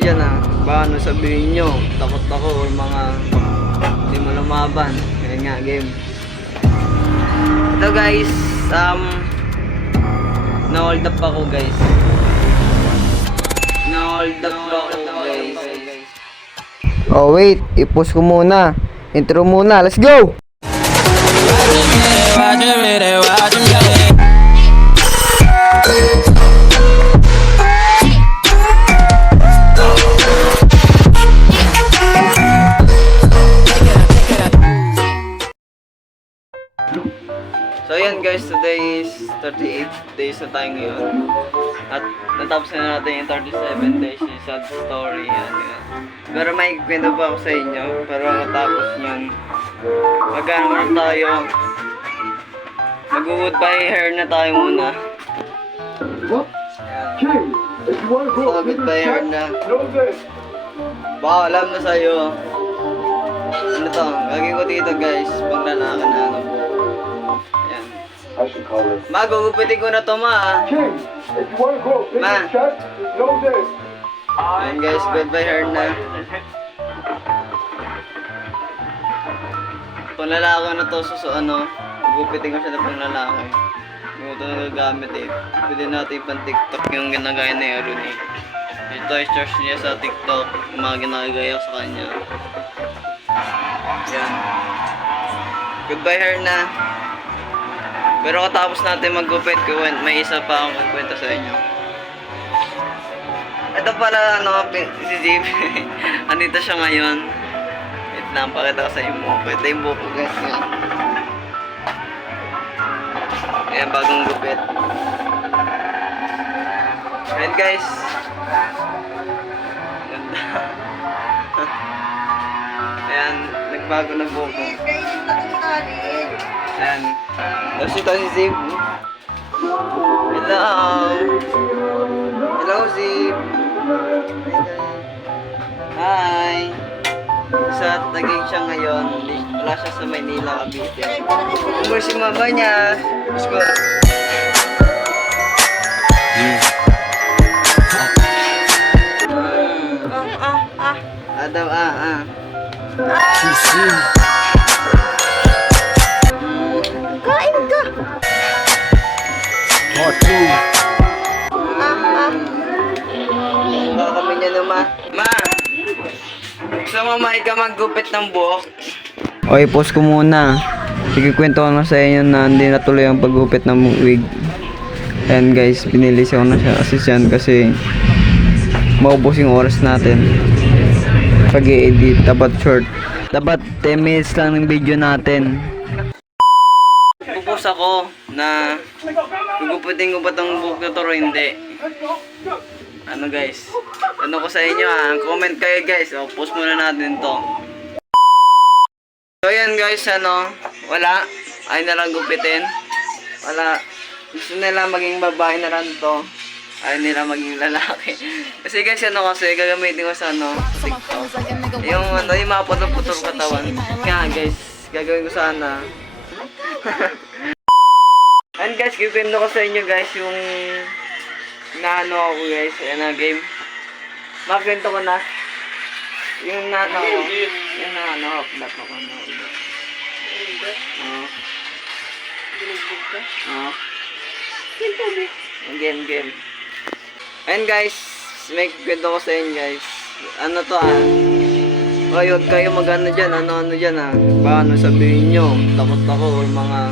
dyan baka ano sabihin nyo, takot ako or mga hindi mo lumaban. Ayan nga, game. Ito guys, na-hold up ako guys. Na-hold up ako guys. Oh wait, i-push ko muna. Intro muna, let's go! So ayan guys, today is 38 days na tayo ngayon. At natapos na natin yung 37 days yung sad story. Yan. Pero may kwento pa ako sa inyo. Pero matapos nyan, magkano muna tayo. Mag-goodbye hair na tayo muna. So goodbye hair na. Baka alam na sa'yo. Ano to? Gagawin ko dito guys. Paglalaka na ano po. Ayan. Ma, gugupitin ko na to ma. Ma. Ayan guys, goodbye hair na. Panglalaki na to, so ano, gugupitin ko siya na panglalaki. Hindi ko ito nagagamit eh. Pwede natin pang TikTok yung ginagaya na yun eh. Ito ay search niya sa TikTok, mga ginagaya sa kanya. Yan. Goodbye hair na. Pero katapos natin maggupit, may isa pa akong magkwento sa inyo. Ito pala, ano, si Jeep. Andito siya ngayon. Wait lang, pakita ko sa inyo mo. Ito yung buko guys. Yan. Ayan, bagong gupit. Ayan guys. Ganda. Ayan, nagbago na buko. Ayan. Tapos ito si Zib. Hello. Hello Zib. Hi. Sa Taguig siya ngayon. Wala siya sa Maynila, Cavite. Umur si mama niya. Let's go. Adaw kain ka. Part 2. Kami niya naman. Ma! Gusto mo ka maggupit ng buhok? Okay, pause ko muna. Sige, kwento ko na sa inyo na hindi natuloy ang paggupit ng wig. Ayan guys, pinili siya na siya kasi maubos yung oras natin. Pag-i-edit, dapat short. Dapat 10 minutes lang ng video natin. Pupus ako na gugupitin ko ba itong buhok na to o hindi. Ano guys, ano ko sa inyo comment kayo guys, post muna natin to. So yan guys, ano, wala, ay nalang gupitin. Wala, gusto nila maging babae na lang to. Ay nila maging lalaki. Kasi guys, ano kasi, gagamitin ko sa ano, sa TikTok. Yung ano, yung mga putol-putol katawan. Kaya guys, gagawin ko sana. And guys, kikwento ko sa inyo guys, yung naano ako guys, ayan na game. Makwento ko na. Yung naano ako, yung naano ako, haplat ako na. Game. And guys, may kwento ko sa inyo guys. Ano to Hoy, huwag kayo mag-ano dyan, ano dyan baka ano sabihin nyo, takot ako or mga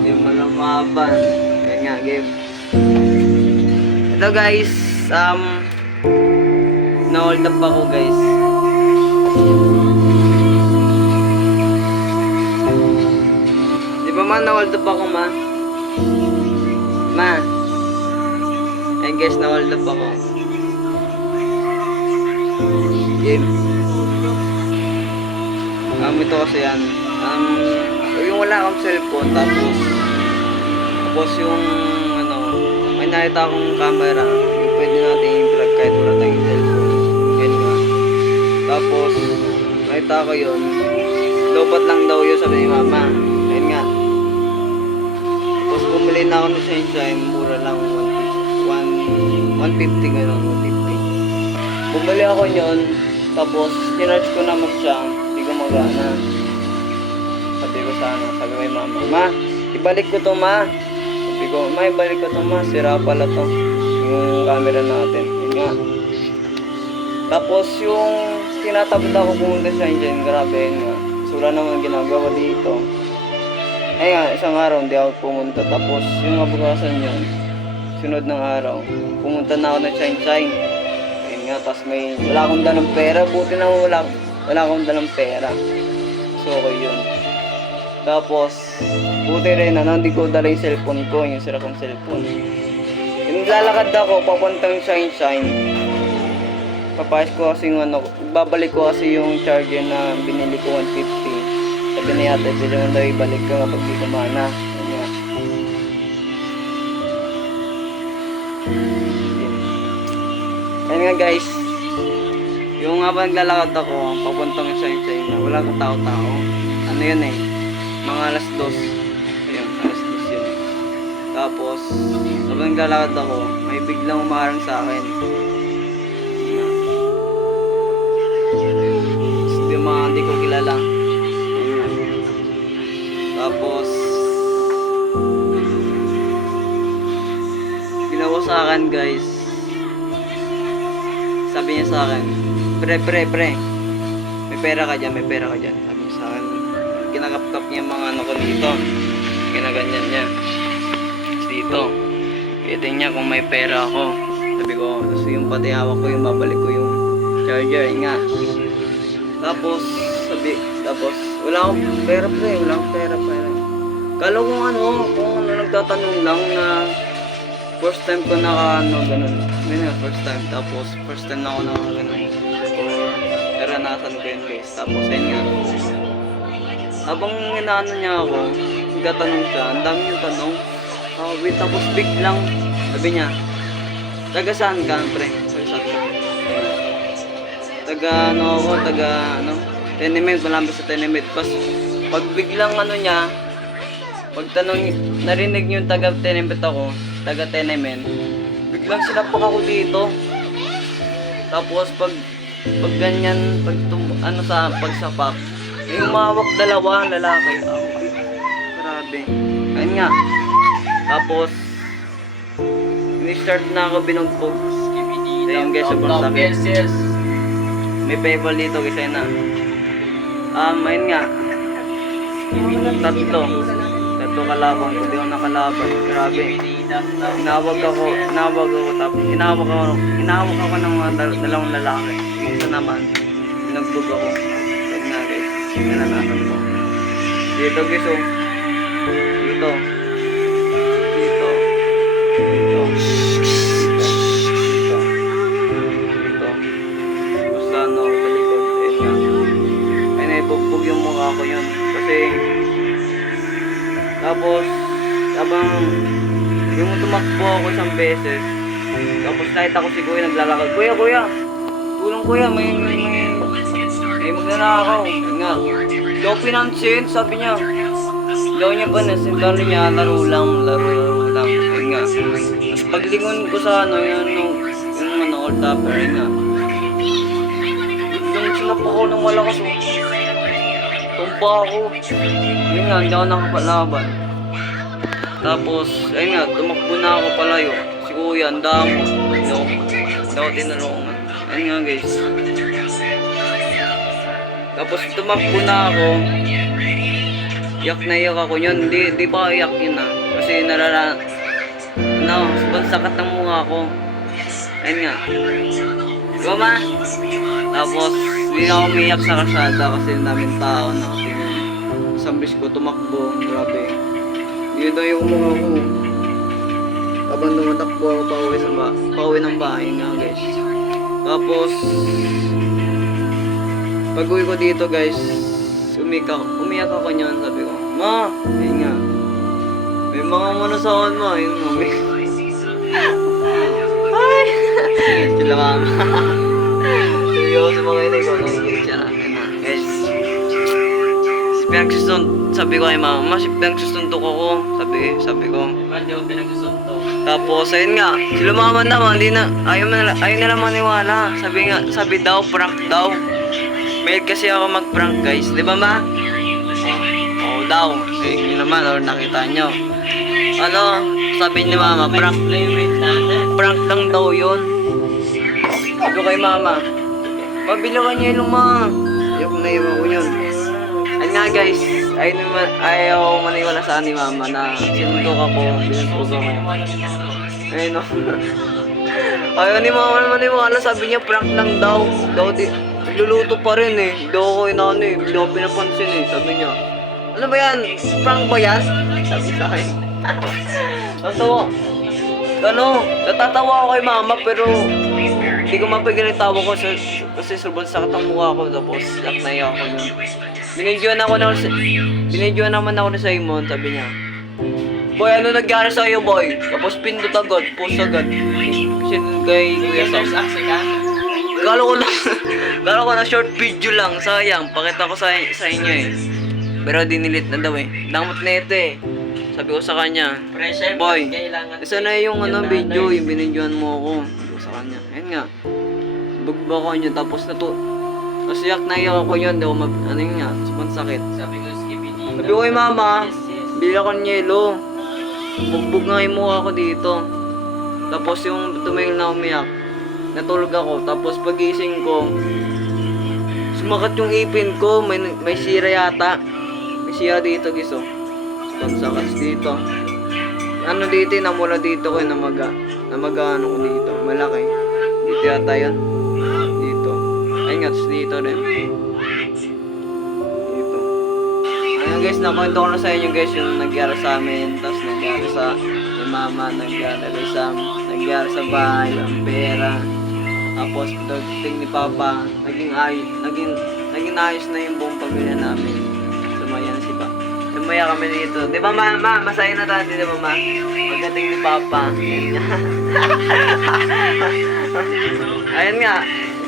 hindi mo lumaban. Ayan nga, game. Ito guys, na-hold up ako guys. Di ba na-hold up ako ma? Eh guys, na-hold up ako. Game. Ito kasi yan. Yung wala akong cellphone, tapos yung ano, may nakita akong camera, yung pwede natin i-vlog kahit wala tayong cellphone. Yan nga. Tapos, nakita ko yun. Lobat lang daw yun, sabi ni mama. Yan nga. Tapos bumili na ako ng sunshine, mura lang 150 gano'n, 150. bumili ako yun, tapos tinarge ko naman siya, hindi gumagana. Sabi ko sana, sabi ko kay mama, ma, ibalik ko to ma. Sabi ko, ma, ibalik ko to ma, sira pala to. Yung camera natin, yun nga. Tapos yung tinatabad ako pumunta sa engine, grabe yun nga. So wala naman ginagawa dito. Ay nga, isang araw hindi ako pumunta. Tapos yung abukasan yun, sunod ng araw, pumunta na ako ng Shine. Ayun nga, tapos wala akong dalang pera. Buti na wala akong dalang pera. So okay yun. Tapos, buti rin hindi ko dala yung cellphone ko, yung sira kong cellphone. Yung lalakad ako, papuntang Shine. Papayos ko kasi yung babalik ko kasi yung charger na binili ko 150. Sabi na yata, hindi mo daw ibalik ko kapag di kumana. Ayun nga guys, yung habang naglalakad ako, papuntang Shine na wala akong tao-tao. Ano yun mga alas 2. Ayun, alas 2 yun. Tapos, habang naglalakad ako, may biglang umarang sa akin. Hindi ko kilala. Tapos ginawa sa akin guys, sabi niya sa akin, pre may pera ka dyan, sabi niya sa akin. Kinakap-kap niya mga ano ko dito, ginaganyan niya dito, kitin niya kung may pera ako. Sabi ko, gusto yung pati hawak ko, yung babalik ko yung charger nga. Tapos wala akong pera pre, Kala ko kung nagtatanong lang na first time ko ganun. Yun first time. Tapos first time na ako ganun. Naranasan ko yun guys. Tapos ayun nga. Habang inaano niya ako, nagtatanong siya, ang dami yung tanong. Wait, tapos biglang, sabi niya, taga saan ka pre? Taga tenement, malapit sa tenement. Pag biglang niya, pagtanong, narinig niyo yung taga tenement ako, taga tenement, biglang sinapak ako dito. Tapos pag ganyan, pagsapak, may umawak dalawa, lalaki. Grabe. Ayun nga. Tapos, ni-start na ako binugbog. Ayun guys, sobrang sakit. May PayPal dito kasi na. Ayun nga. Tatlo kalaban. Hindi ako nakalaban. Grabe. Inawag ako. Tapos inawag ako ng mga dalawang lalaki. Isa naman. Pinagbog ako. Ayun nga guys. Nananasan ko. Dito guys Dito. Bugbog yung mukha ko yun kasi tapos habang yung tumakbo ako isang beses, tapos nakita ko si kuya naglalakad, kuya tulong kuya, may magnanakaw. Yun nga, daw pinansin, sabi niya daw niya ba nasintan niya, laro lang. Yun nga, tapos paglingon ko sa yung old topper. Yun nga, yung sinap ako ng malakas tumpa ako. Yun nga, hindi ako nakapalaban. Tapos, ayun nga, tumakbo na ako palayo. Si kuya, ang damo. Hindi ako tinulungan. Ayun nga guys. Tapos tumakbo na ako. Iyak na iyak ako yun. Hindi pa iyak yun kasi sobrang sakat ng mukha ko. Ayun nga. Diba ma? Tapos, hindi na ako umiyak sa kasada kasi daming tao nakatingin. Isang bis ko tumakbo, grabe. Yun daw yung mukha ko. Habang tumatakbo ako pauwi ng bahay nga guys. Tapos, pag uwi ko dito guys, umiyak ako niyan, sabi ko, ma, ayun nga. May mga manasakon mo, yun mo. Ay! Sila mama. Seryoso mga inay ko, nakikita siya na. Guys, sabi ko kay mama, pinagsusuntok ako. Sabi ko. Hindi ako pinagsusuntok. Tapos, ayun nga, sila mama naman, ayaw nila maniwala. Sabi daw, prank daw. Mahilig kasi ako mag-prank, guys. Di ba, ma? Oo daw. Yun naman, or nakita nyo. Ano, sabi ni mama, prank lang daw yun. Sabi ko kay mama, mabilawan niya yung ma. Ayoko na iwan ko yun. Ayun nga, guys, ayaw maniwala sa ni mama na sinuntok ako, binuntok ako. Ayun no. Ayaw ni mama na maniwala, sabi niya prank lang daw. Luluto pa rin eh. Hindi ako inaano eh. Hindi ako pinapansin eh. Sabi niya, ano ba yan? Prank ba yan? Sabi sa akin. Natatawa ako kay mama pero hindi ko mapigil yung tawa ko kasi sobrang sakit ang mukha ko. Tapos naiyak ako nun. Binidyoan naman ako ni Simon. Sabi niya, boy, ano nangyari sa'yo, boy? Tapos pindot agad, post agad. Sin kay Kuya Sam. Kala ko na short video lang, sayang. Pakita ko sa inyo eh. Pero dinilit na daw eh. Damot na ito eh. Sabi ko sa kanya, boy, isa na yung video, yung binidyoan mo ako. Sabi ko sa kanya, ayun nga. Bugba ko niya, tapos nasiyak na iyak ako yun. Ano yun nga, sobrang sakit. Sabi ko kay mama, bili ako ng yelo. Bugbog nga yung mukha ko dito. Tapos yung tumingin na umiyak, natulog ako. Tapos pagising ko, sumakat yung ipin ko. May sira yata. May sira dito, giso. Sakat dito. Ano dito, namula dito ko, namaga ano ko dito. Malaki. Dito yata yun. Dito. Ayun nga, dito rin. Dito. Ayun guys, nakwento ko na sa inyo guys yung nangyari sa amin. Tapos nangyari sa mama, nangyari sa bahay, ang pera. Tapos pagdating ni Papa, naging ayos na yung buong pamilya namin. Sumaya kami dito. Di ba ma? Masaya na tayo, di ba ma? Pagdating ni Papa. Ayun nga,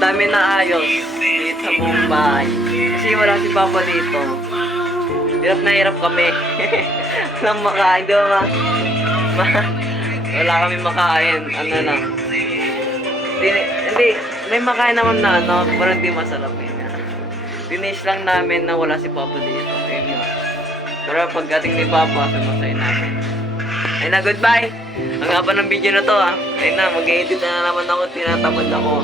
dami na ayos dito sa buong bahay. Kasi wala si Papa dito. Hirap na hirap kami. Walang makain, di ba ma? Wala kami makain. Ano lang. Hindi, may makain naman na ano, pero hindi masarap eh. Finish lang namin na wala si Papa dito. Ayun nga. Pero pagdating ni Papa, sumasay namin. Ayun na, goodbye! Ang haba ng video na to ah. Ayun na, mag-edit na naman ako, tinatamad ako.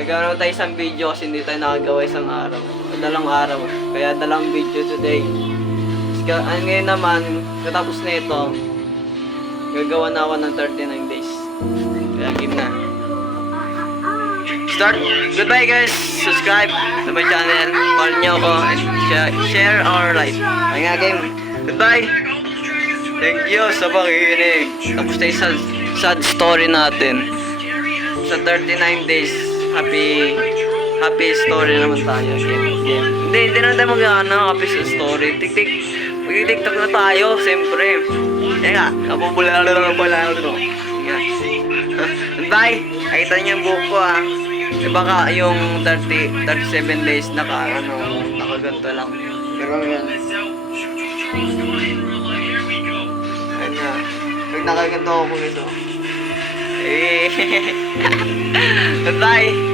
Nagawa naman tayo isang video kasi hindi tayo nakagawa isang araw. O dalawang araw. Kaya dalawang video today. Ngayon naman, katapos na ito, gagawa na ako ng 39 days. Kaya game na. Start! Goodbye guys! Subscribe sa my channel. Follow nyo ako and share our life. Ay nga game. Goodbye! Thank you sa pakikinig. Tapos tayo sa sad story natin. Sa 39 days, happy story naman tayo. Game. Hindi na tayo happy story. Mag-tiktok na tayo, siyempre. Kaya nga, kapupula lang pala. Goodbye! Nakita niyo yung buhok ko ah. Baka yung 37 days nakaganto lang. Pero yan. Ayan na. Pag nakaganto ako ito. Goodbye!